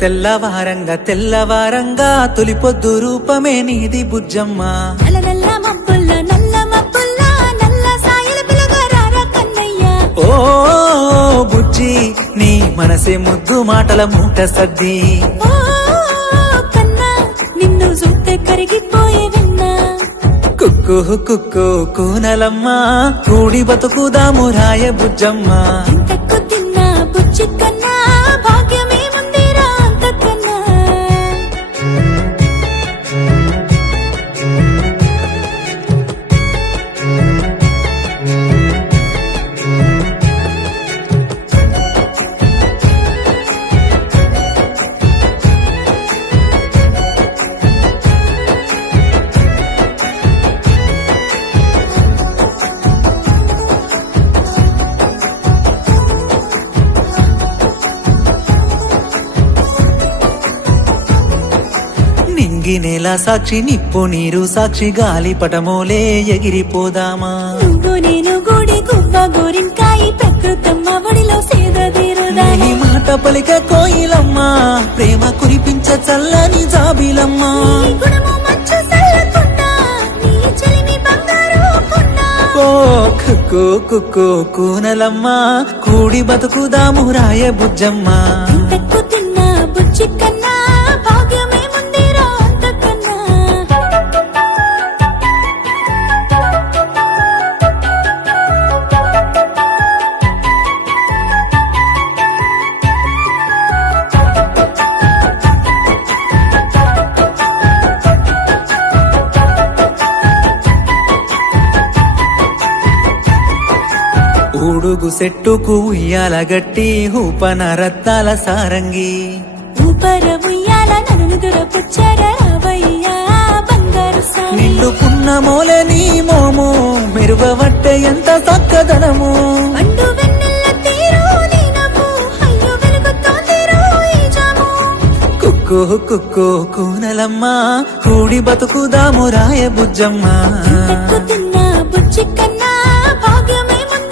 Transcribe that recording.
తెల్లవారంగా తెల్లవారంగా తొలిపొద్దు రూపమే నీది బుజ్జమ్మ. ఓ బుజ్జి నీ మనసే ముద్దు మాటల మూట సద్ది. నిన్ను చూస్తే కరిగిపోయే విన్నా. కుక్కు కుక్కు కూనలమ్మ కూడి బతుకుదాము రాయ బుజ్జమ్మ. ఇంతకు తిన్నా బుజ్జి కన్నా భాగ్యమే ముందిరా అంతకన్నా. నేల సాక్షి నిప్పు నీరు సాక్షి గాలి పటమోలే ఎగిరిపోదామా. నువ్వు నేను గూడి గువ్వ గోరింకాయి ప్రకృతమ్మ ఒడిలో సేదీరుదా. నీ మాట పలిక కోయిలమ్మ ప్రేమ కురిపించ చల్లని జాబిలమ్మ. ఓ కుక్కు కుక్కు కూనలమ్మ కూడి బతుకుదాము రాయ బుజ్జమ్మ. ఇంతకు తిన్నా బుజ్జి కన్నా భాగ్యమే ముందిరా అంతకన్నా. ఊడుగు సెట్టుకు ఉయ్యాల గట్టి ఊపన రత్తాల సారంగి. ఊపర ఉయ్యాల నన్ను దురపుచ్చర రావయ్యా బంగారు సామి. నిన్ను పున్నమోలే నీ మోము మెరుగవట్టే ఎంత చక్కదనము. అండు వెన్నెల తీరు నీ నవ్వు అయ్యో వెలుగుతోందిరో ఈ జాము. కుక్కు కుక్కు కూనలమ్మ కూడి బతుకుదాము రాయ బుజ్జమ్మ. ఇంతకు తిన్నా బుజ్జి కన్నా భాగ్యమే ముందిరా